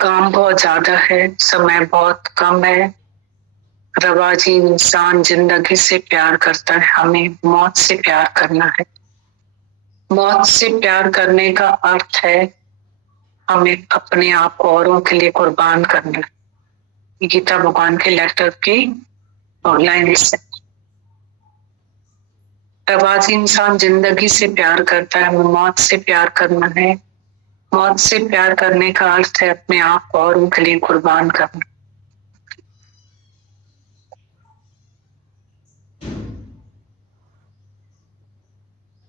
काम बहुत ज्यादा है, समय बहुत कम है। रवाजी इंसान जिंदगी से प्यार करता है, हमें मौत से प्यार करना है। मौत से प्यार करने का अर्थ है हमें अपने आप को औरों के लिए कुर्बान करना है। गीता भगवान के लेटर की लाइन से। रवाजी इंसान जिंदगी से प्यार करता है, हमें मौत से प्यार करना है। मौत से प्यार करने का अर्थ है अपने आप को औरों के लिए कुर्बान करना।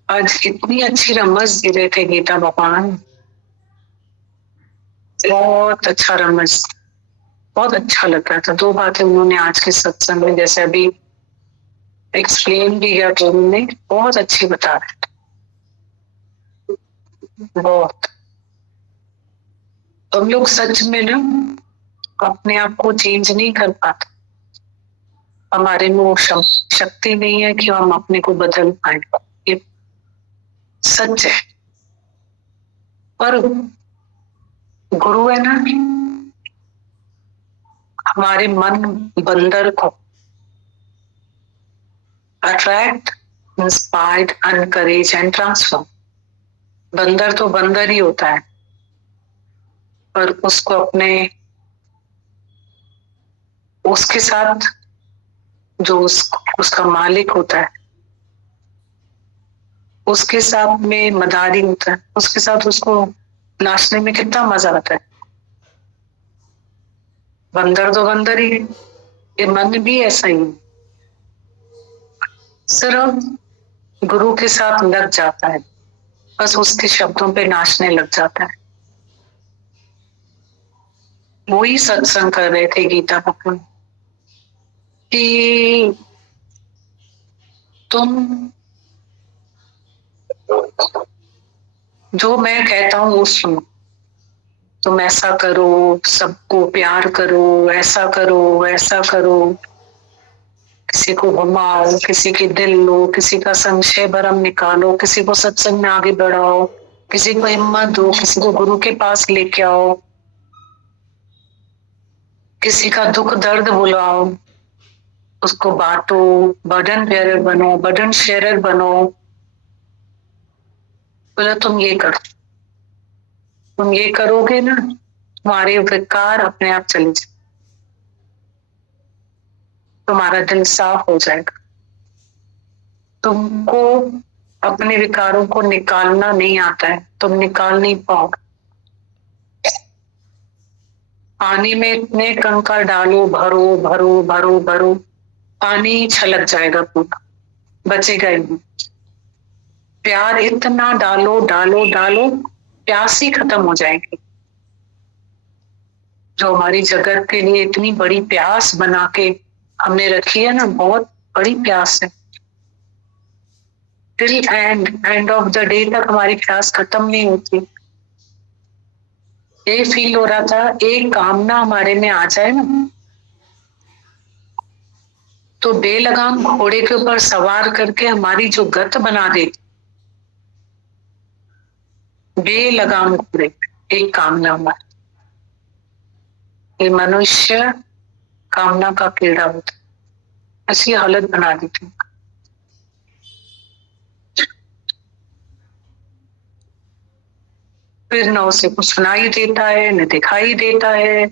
आज इतनी अच्छी रमज दे रहे थे गीता भगवान, बहुत अच्छा रमज, बहुत अच्छा लग रहा था। दो बातें उन्होंने आज के सत्संग में जैसे अभी एक्सप्लेन भी किया तो उन्होंने बहुत अच्छी बता रहे थे। बहुत हम लोग सच में ना अपने आप को चेंज नहीं कर पाते, हमारे में वो शक्ति नहीं है कि हम अपने को बदल पाए। ये सच है। पर गुरु है ना, हमारे मन बंदर को attract, inspired, encourage and transform. बंदर तो बंदर ही होता है, पर उसको अपने उसके साथ जो उसका मालिक होता है, उसके साथ में मदारी होता है, उसके साथ उसको नाचने में कितना मजा आता है। बंदर तो बंदर ही है, ये मन भी ऐसा ही है। सिर्फ गुरु के साथ लग जाता है, बस उसके शब्दों पे नाचने लग जाता है। वो ही सत्संग कर रहे थे गीता भगवान कि तुम जो मैं कहता हूँ वो सुनो, तुम ऐसा करो, सबको प्यार करो, ऐसा करो, वैसा करो, किसी को घुमाओ, किसी की दिल लो, किसी का संशय भरम निकालो, किसी को सत्संग में आगे बढ़ाओ, किसी को हिम्मत दो, किसी को गुरु के पास लेके आओ, किसी का दुख दर्द बुलाओ, उसको बांटो, बर्डन बेयरर बनो, बर्डन शेयरर बनो। बोला तुम ये करो, तुम ये करोगे ना, तुम्हारे विकार अपने आप चले जाए, तुम्हारा दिल साफ हो जाएगा। तुमको अपने विकारों को निकालना नहीं आता है, तुम निकाल नहीं पाओगे। पानी में इतने कंकड़ डालो, भरो भरो भरो भरो, पानी छलक जाएगा पूरा, बचेगा ही नहीं। प्यार इतना डालो डालो डालो, प्यास ही खत्म हो जाएगी। जो हमारी जगत के लिए इतनी बड़ी प्यास बना के हमने रखी है ना, बहुत बड़ी प्यास है। Till end of the day तक हमारी प्यास खत्म नहीं होती। ये फील हो रहा था, एक कामना हमारे में आ जाए ना, तो बेलगाम घोड़े के ऊपर सवार करके हमारी जो गत बना दे। बेलगाम घोड़े, एक कामना हमारी। ये मनुष्य कामना का कीड़ा होता, ऐसी हालत बना देती। फिर न उसे कुछ सुनाई देता है न दिखाई देता है।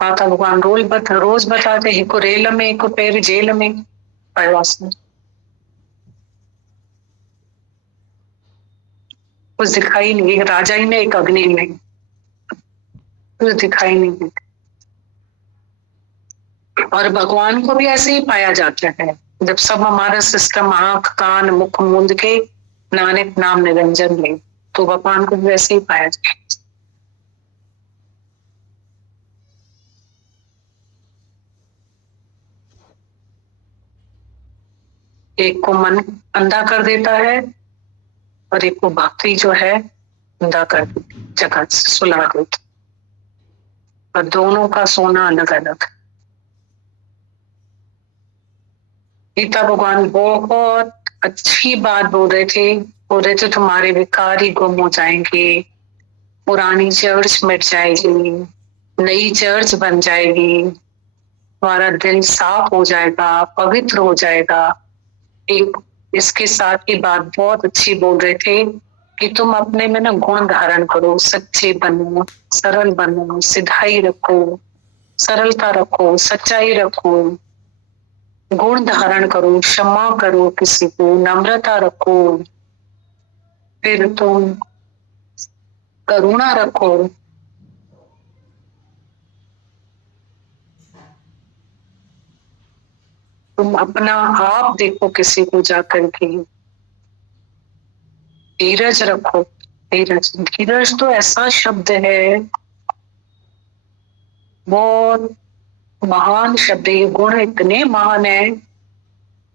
माता भगवान रोज बताते, हिको रेल में हिको पैर जेल में, प्रवास में कुछ दिखाई नहीं। एक राजा ही में, एक अग्नि में, कुछ दिखाई नहीं देते। और भगवान को भी ऐसे ही पाया जाता है, जब सब हमारा सिस्टम आंख कान मुख मूंद के नानक नाम निरंजन ले, तो भगवान को भी वैसे ही पाया जाता है। एक को मन अंधा कर देता है और एक को भक्ति जो है अंधा कर देती, जगत से सुला देती। और दोनों का सोना अलग अलग। गीता भगवान बहुत अच्छी बात बोल रहे थे तुम्हारे विकार ही गुम हो जाएंगे, पुरानी चर्च मिट जाएगी, नई चर्च बन जाएगी, तुम्हारा दिल साफ हो जाएगा, पवित्र हो जाएगा। एक इसके साथ ही बात बहुत अच्छी बोल रहे थे कि तुम अपने में ना गुण धारण करो, सच्चे बनो, सरल बनो, सिधाई रखो, सरलता रखो, सच्चाई रखो, गुण धारण करो, क्षमा करो किसी को, नम्रता रखो, फिर तुम करुणा रखो। तुम अपना आप देखो किसी को जाकर के, धीरज रखो। धीरज तो ऐसा शब्द है, बहुत महान शब्द। ये गुण इतने महान है।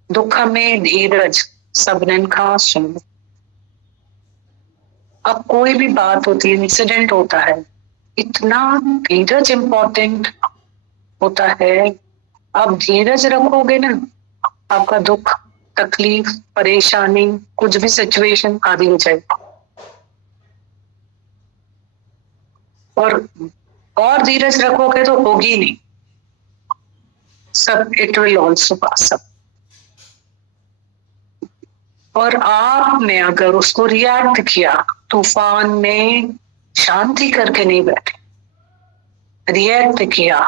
दुख में धीरज सबनन का सुन। अब कोई भी बात होती है, इंसिडेंट होता है, इतना धीरज इंपॉर्टेंट होता है। आप धीरज रखोगे ना, आपका दुख तकलीफ परेशानी कुछ भी सिचुएशन आदि हो जाएगी। और धीरज रखोगे तो होगी नहीं, सब it will also pass up. और आपने अगर उसको रिएक्ट किया, तूफान में शांति करके नहीं बैठे, रिएक्ट किया,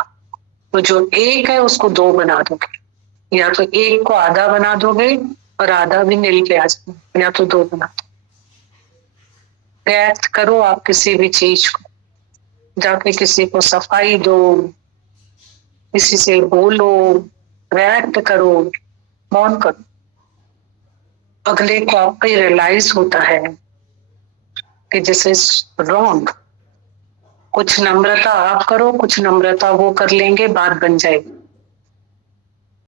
तो जो एक है उसको दो बना दोगे, या तो एक को आधा बना दोगे और आधा भी नील पे आ जाए, या तो दो बना दो। रिएक्ट करो आप किसी भी चीज को, जाके किसी को सफाई दो, किसी से बोलो, रिएक्ट करो, मौन करो। अगले को आपको रियलाइज होता है कि दिस इज रॉन्ग। कुछ नम्रता आप करो, कुछ नम्रता वो कर लेंगे, बात बन जाएगी।